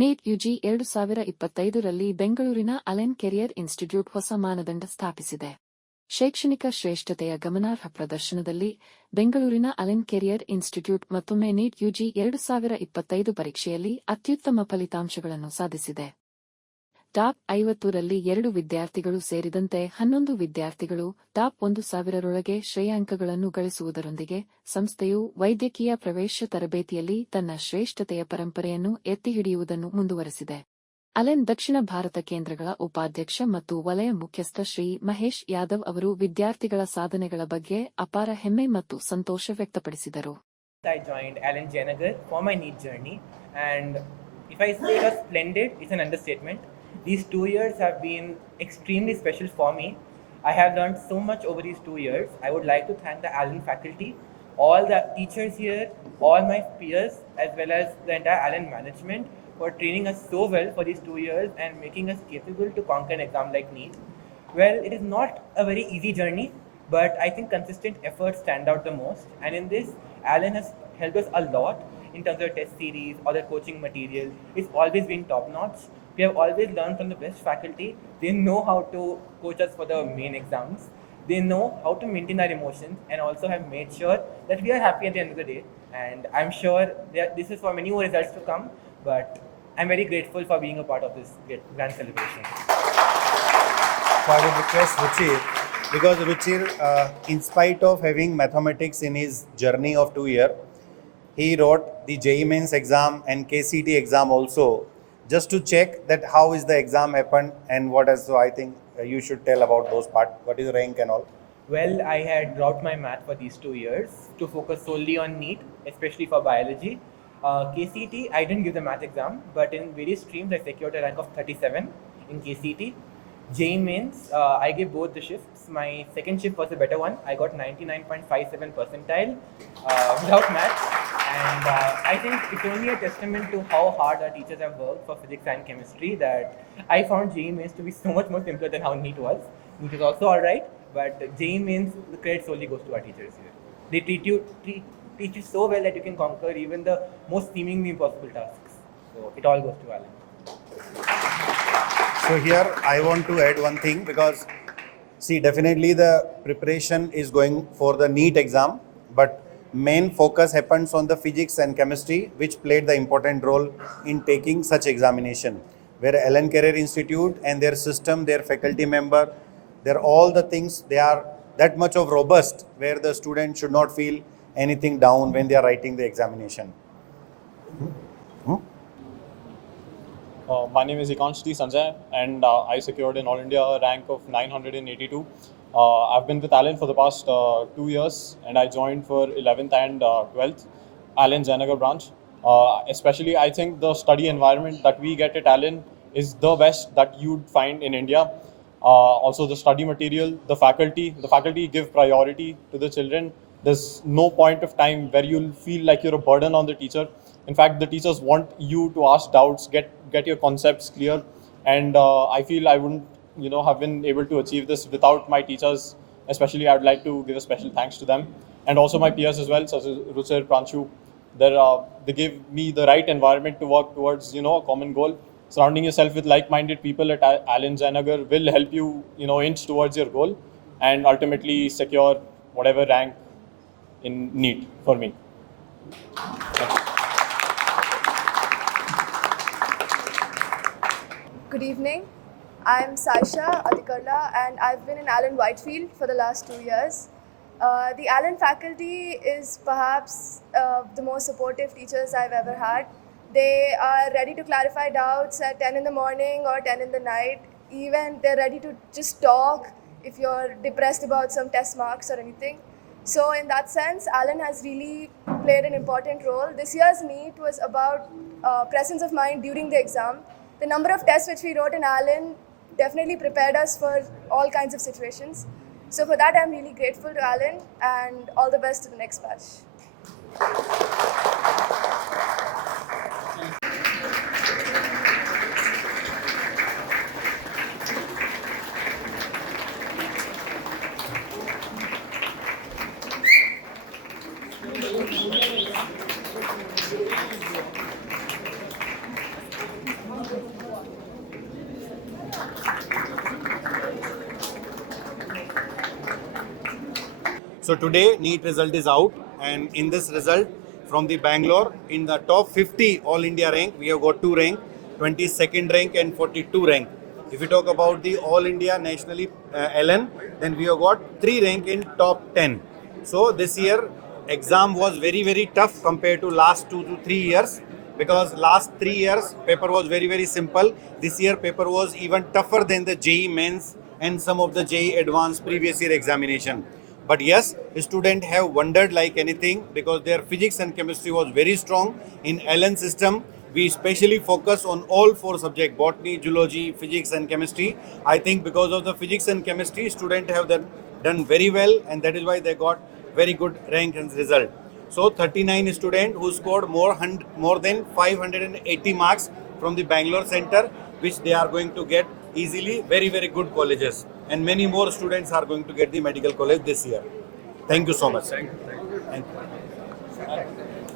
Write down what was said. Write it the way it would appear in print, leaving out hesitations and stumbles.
NEET UG 2025ರಲ್ಲಿ ಬೆಂಗಳೂರಿನ Allen career institute ಹೊಸ ಮಾನದಂಡ ಸ್ಥಾಪಿಸಿದೆ. ಶೈಕ್ಷಣಿಕ ಶ್ರೇಷ್ಠತೆಯ ಗಮನಾರ್ಹ ಪ್ರದರ್ಶನದಲ್ಲಿ ಬೆಂಗಳೂರಿನ ಅಲೆನ್ ಕೆರಿಯರ್ ಇನ್ಸ್ಟಿಟ್ಯೂಟ್ ಮತ್ತೊಮ್ಮೆ ನೀಟ್ ಯುಜಿ 2025 ಪರೀಕ್ಷೆಯಲ್ಲಿ ಅತ್ಯುತ್ತಮ ಫಲಿತಾಂಶಗಳನ್ನು ಸಾಧಿಸಿದೆ. ಟಾಪ್ 50ರಲ್ಲಿ 2 ವಿದ್ಯಾರ್ಥಿಗಳು ಸೇರಿದಂತೆ 11 ವಿದ್ಯಾರ್ಥಿಗಳು ಟಾಪ್ 1000ರೊಳಗೆ ಶ್ರೇಯಾಂಕಗಳನ್ನು ಗಳಿಸುವುದರೊಂದಿಗೆ ಸಂಸ್ಥೆಯು ವೈದ್ಯಕೀಯ ಪ್ರವೇಶ ತರಬೇತಿಯಲ್ಲಿ ತನ್ನ ಶ್ರೇಷ್ಠತೆಯ ಪರಂಪರೆಯನ್ನು ಎತ್ತಿಹಿಡಿಯುವುದನ್ನು ಮುಂದುವರೆಸಿದೆ. ಅಲೆನ್ ದಕ್ಷಿಣ ಭಾರತ ಕೇಂದ್ರಗಳ ಉಪಾಧ್ಯಕ್ಷ ಮತ್ತು ವಲಯ ಮುಖ್ಯಸ್ಥ ಶ್ರೀ ಮಹೇಶ್ ಯಾದವ್ ಅವರು ವಿದ್ಯಾರ್ಥಿಗಳ ಸಾಧನೆಗಳ ಬಗ್ಗೆ ಅಪಾರ ಹೆಮ್ಮೆ ಮತ್ತು ಸಂತೋಷ ವ್ಯಕ್ತಪಡಿಸಿದರು. I joined Allen Janagar for my NEET journey, and if I say it was splendid, it's an understatement. These 2 years have been extremely special for me. I have learned so much over these 2 years. I would like to thank the Allen faculty, all the teachers here, all my peers, as well as the entire Allen management for training us so well for these 2 years and making us capable to conquer an exam like NEET. Well, it is not a very easy journey, but I think consistent efforts stand out the most. And in this, Allen has helped us a lot in terms of test series or the coaching material. It's always been top notch. We have always learned from the best faculty. They know how to coach us for the main exams. They know how to maintain our emotions and also have made sure that we are happy at the end of the day. And I'm sure that this is for many more results to come, but I'm very grateful for being a part of this grand celebration. So I would request Ruchir, because Ruchir, in spite of having mathematics in his journey of 2 years, he wrote the JEE Mains exam and KCT exam also, just to check that how is the exam happened and what has. So I think you should tell about those part. What is the rank and all? Well, I had dropped my math for these 2 years to focus solely on NEET, especially for biology. KCT, I didn't give the math exam, but in various streams I secured a rank of 37 in KCT. JEE Mains, I gave both the shifts. My second shift was a better one. I got 99.57 percentile without math. And I think it's only a testament to how hard our teachers have worked for physics and chemistry that I found JEE Mains to be so much more simpler than how NEET was. NEET is also alright, but JEE Mains, the credit solely goes to our teachers here. They teach you so well that you can conquer even the most seemingly impossible tasks. So it all goes to Allen. So here I want to add one thing, because see, definitely the preparation is going for the NEET exam, but main focus happens on the physics and chemistry, which played the important role in taking such examination. Where Allen Career Institute and their system, their faculty member, they're all the things, they are that much of robust, where the student should not feel anything down when they are writing the examination. My name is Ikansh Sanjay, and I secured an All India rank of 982. I've been with Allen for the past 2 years, and I joined for 11th and 12th, Allen Janagar branch. Especially, I think the study environment that we get at Allen is the best that you'd find in India. Also, the study material, the faculty give priority to the children. There's no point of time where you'll feel like you're a burden on the teacher. In fact, the teachers want you to ask doubts, get your concepts clear, and I feel I wouldn't, have been able to achieve this without my teachers. Especially, I would like to give a special thanks to them, and also my peers as well, such as Ruchir, Pranshu. They give me the right environment to work towards, a common goal. Surrounding yourself with like-minded people at Allen Janagar will help you, inch towards your goal, and ultimately secure whatever rank in NEET for me. Thank you. Good evening. I'm Saisha Adikarla, and I've been in Allen Whitefield for the last 2 years. The Allen faculty is perhaps the most supportive teachers I've ever had. They are ready to clarify doubts at 10 in the morning or 10 in the night. Even they're ready to just talk if you're depressed about some test marks or anything. So in that sense, Allen has really played an important role. This year's NEET was about presence of mind during the exam. The number of tests which we wrote in Allen definitely prepared us for all kinds of situations. So for that, I'm really grateful to Allen, and all the best to the next batch. So today NEET result is out, and in this result from the Bangalore, in the top 50 All India rank, we have got 2 rank, 22nd rank and 42 rank. If you talk about the All India nationally LN, then we have got 3 rank in top 10. So this year exam was very tough compared to last 2 to 3 years, because last 3 years paper was very simple. This year paper was even tougher than the JEE mains and some of the JEE advanced previous year examination. But yes, students have wondered like anything, because their physics and chemistry was very strong. In LN system, we especially focus on all 4 subjects: botany, zoology, physics and chemistry. I think because of the physics and chemistry, students have done very well, and that is why they got very good rank and result. So 39 students who scored more than 580 marks from the Bangalore center, which they are going to get easily very good colleges, and many more students are going to get the medical college this year. Thank you so much. Thank you.